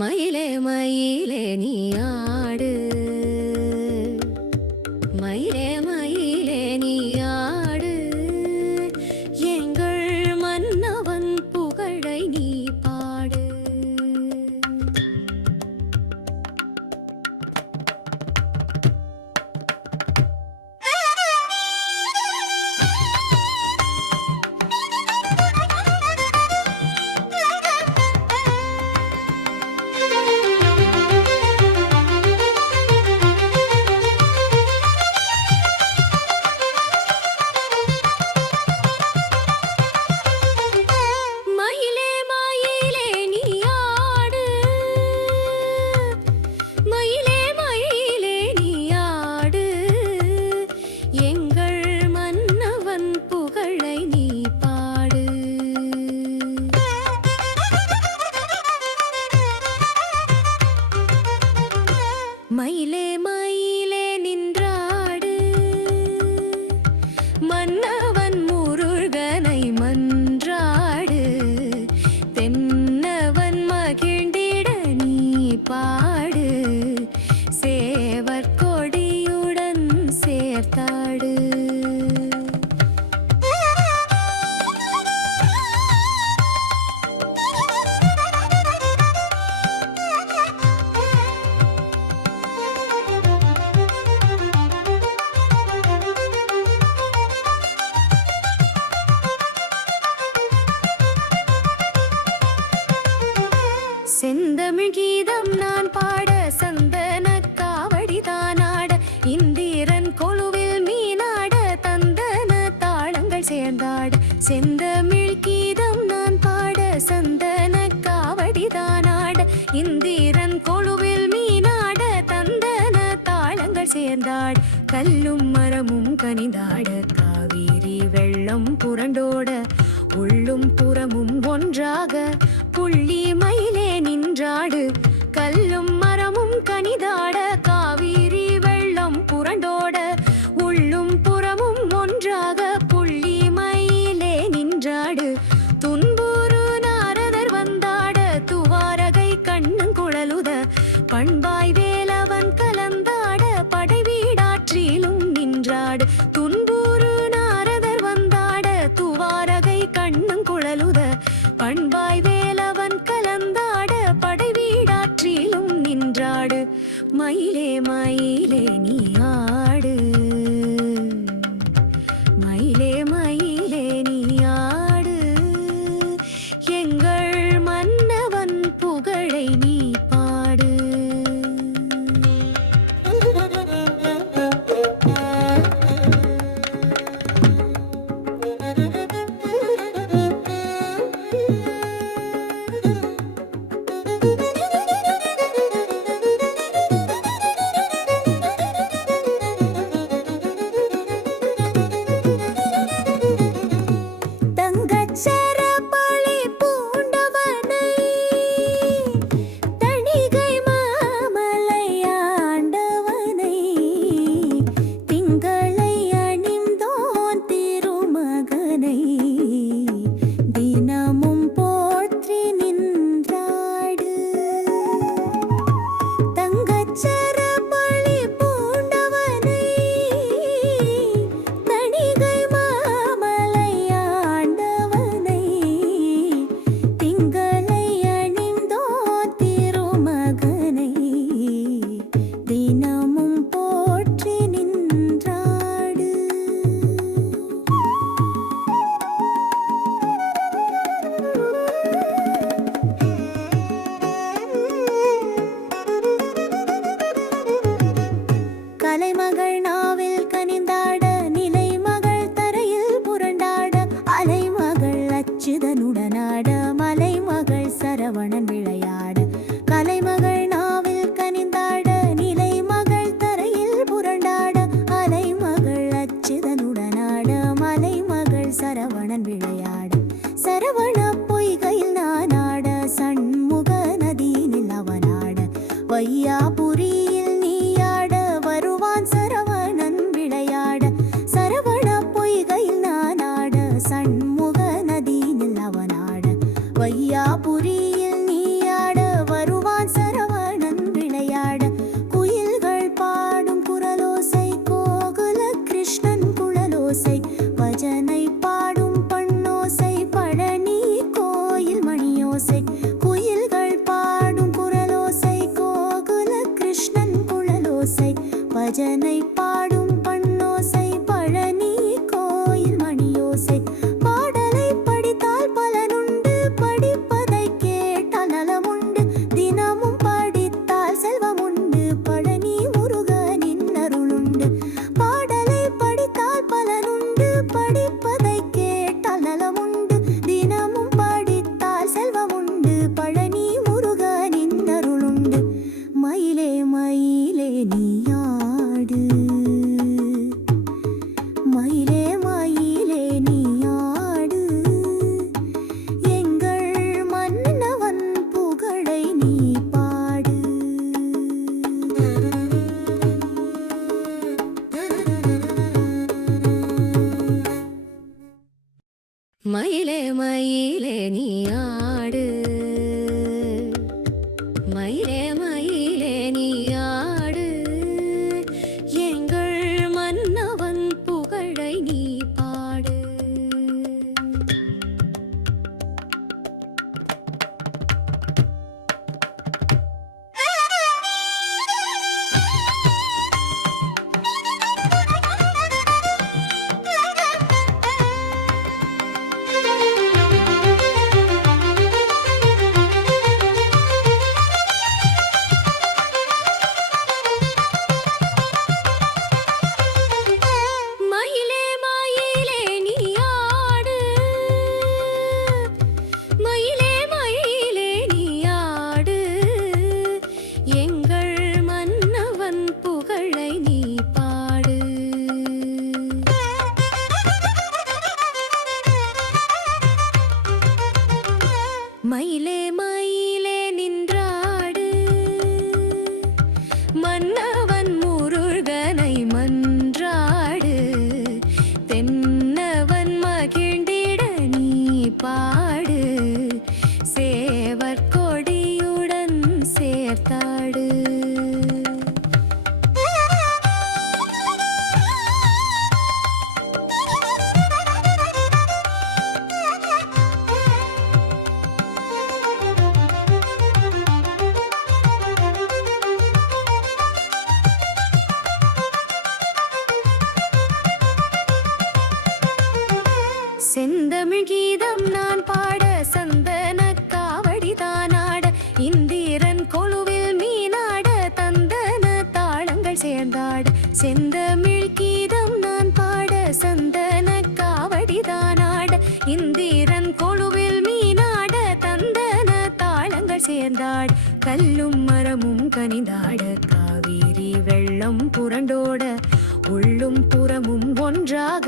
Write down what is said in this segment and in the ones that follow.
மயிலே மயிலே நீ ஆடு, மயிலே மயிலே நீ ஆடு, எங்கள் மன்னவன் புகழை நீ பாடு. மயிலே மயிலே நின்றாடு, மன்னவன் முருகனை மன்றாடு, தென்னவன் மகிழ்ந்திட நீ பாடு, சேவர் கொடியுடன் சேர்த்தாடு. செந்தமிழ் கீதம் நான் பாட, சந்தன காவடி தானாட, இந்திரன் கொலுவில் மீனாட, தந்தன தாளங்கள் சேர்ந்தாட. செந்தமிழ் கீதம் நான் பாட, சந்தன காவடி தானாட, இந்திரன் கொலுவில் மீனாட, தந்தன தாளங்கள் சேர்ந்தாட. கல்லும் மரமும் கனிந்தாட, காவிரி வெள்ளம் புரண்டோட, உள்ளும் புறமும் ஒன்றாக புள்ளி மயிலே நின்றாடு. கல்லும் மரமும் கனிதாட, காவிரி வெள்ளம் புரண்டோட, உள்ளும் புறமும் ஒன்றாக புள்ளி மயிலே நின்றாடு. துன்புறு நாரதர் வந்தாட, துவாரகை கண்ணும் குழலுத, பண்பாய் வேலவன் கலந்தாட, படைவீடாற்றிலும் நின்றாடு. துன்புறு நாரதர் வந்தாட, துவாரகை கண்ணும் குழலுத, பண்பாய் வேலவன் கலந்தாட, படைவீடாற்றிலும் நின்றாடு. மயிலே மயிலே நீ ஆடு, மயிலே மயிலே நீ ஆடு, எங்கள் மன்னவன் புகழை நீ பாடு. கலைமகள் நாவில் கனிந்தாட, நிலைமகள் தரையில் புரண்டாட, அலைமகள் அச்சுதனுடனாட, மலைமகள் சரவணன் விளையாட. கலைமகள் நாவில் கனிந்தாட, நிலைமகள் தரையில் புரண்டாட, அலைமகள் அச்சுதனுடனாட, மலைமகள் சரவணன் விளையாட. சரவண பொய்கையில் நானாட, சண்முக நதியினில் அவனாட, வையாபுரியில் நீயாட, வருவான் சரவணன் விளையாட. சரவண பொய்கையில் நானாட, சண்முக நதியினில் அவனாட, வையாபுரியில் நீயாட, வருவான் நீ பாடு. மயிலே மயிலே நீ ஆடு, மயிலே மயிலே நீ ஆடு, எங்கள் மன்னவன் புகழை நீ பாடு. மயிலே மயிலே நீ ஆடு, மயிலே மயிலே நீ ஆடு, எங்கள் மன்னவன் புகழை நீ பாடு. மயிலே மயிலே நின்றாடு, மன்னவன் முருகனை மன்றாடு, தென்னவன் மகிழ்ந்திட நீ பாடு, சேவர் கொடியுடன் சேர்த்தாடு. செந்தமிழ் கீதம் நான் பாட, சந்தன காவடி தானாட, இந்திரன் கொலுவில் மீனாட, தந்தன தாளங்கள் சேர்ந்தாட. செந்தமிழ் கீதம் நான் பாட, சந்தன காவடி தானாட, இந்திரன் கொலுவில் மீனாட, தந்தன தாளங்கள் சேர்ந்தாட. கல்லும் மரமும் கனிந்தாட, காவிரி வெள்ளம் புரண்டோட, உள்ளும் புறமும் ஒன்றாக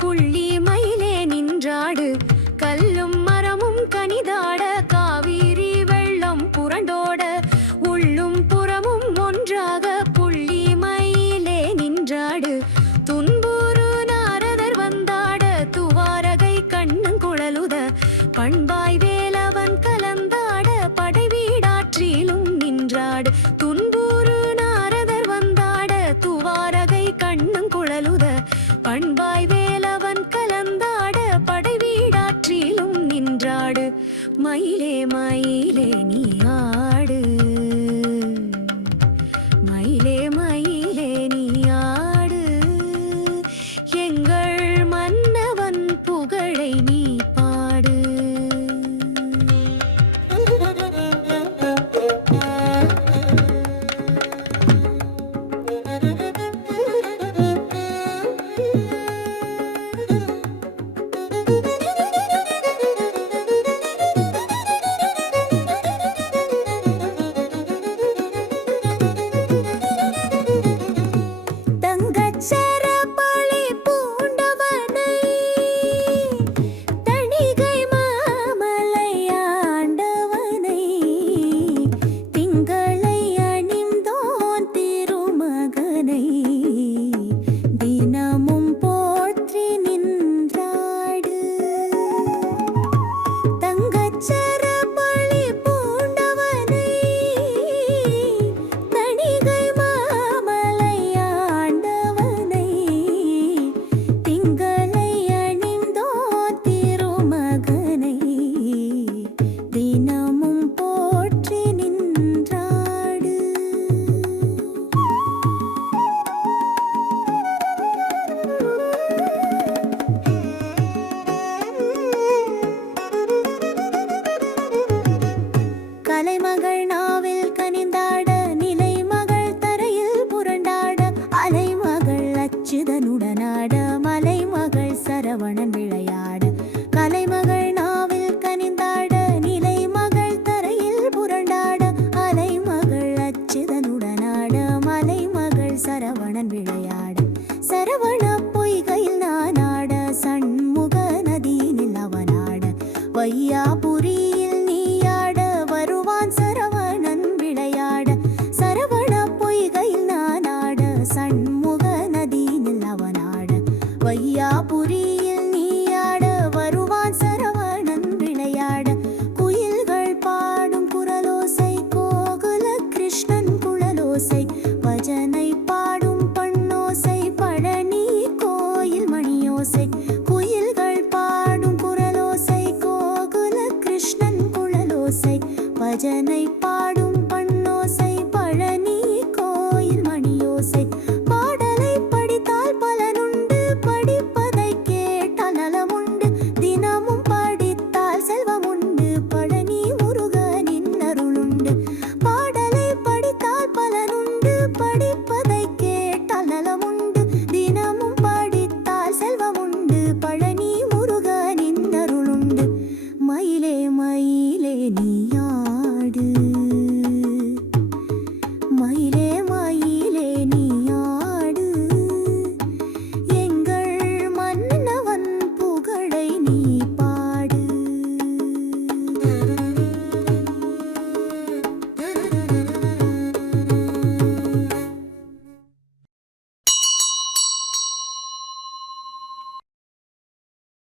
புள்ளி மயிலே நின்றாடு. கல்லும் மரமும் கனிதாட, காவிரி வெள்ளம் புரண்டோட, உள்ளும் புறமும் ஒன்றாக புள்ளி மயிலே நின்றாடு. துன்புறு நாரதர் வந்தாட, துவாரகை கண்ணன் குழலுத, பண்பாய் வேலவன் கலந்தாட, படைவீடாற்றிலும் நின்றாடு. துன்புறு நாரதர் வந்தாட, துவாரகை கண்ணன் குழலுத, பண்பாய் வேலவன் கலந்தாட, படைவீடாற்றிலும் நின்றாடு. மயிலே மயிலே நீ ஆடு, மயிலே மயிலே நீ ஆடு, எங்கள் மன்னவன் புகழை நீ பாடு. அச்சுதனுடனாட மலைமகள் சரவணன் விளையாட கலைமகள் நாவில் கனிந்தாட நிலைமகள் தரையில் புரண்டாட அலைமகள் அச்சுதனுடனாட மலைமகள் சரவணன் விளையாட சரவண பொய்கையில் நானாட சண்முக நதியினில் அவனாட வையாபுரியில் நீயாட வருவான் சரவண பஜனை பாடும் பண்ணோசை பழனி கோயில் மணியோசை பாடலை படித்தால் பலனுண்டு படிப்பதை கேட்டால் நலமுண்டு தினமும் படித்தால் செல்வமுண்டு பழனி முருகனின் அருளுண்டு பாடலை படித்தால் பலனுண்டு படிப்பதை கேட்டால் நலமுண்டு தினமும் படித்தால் செல்வமுண்டு பழனி முருகனின் அருளுண்டு மயிலே மயிலே நீ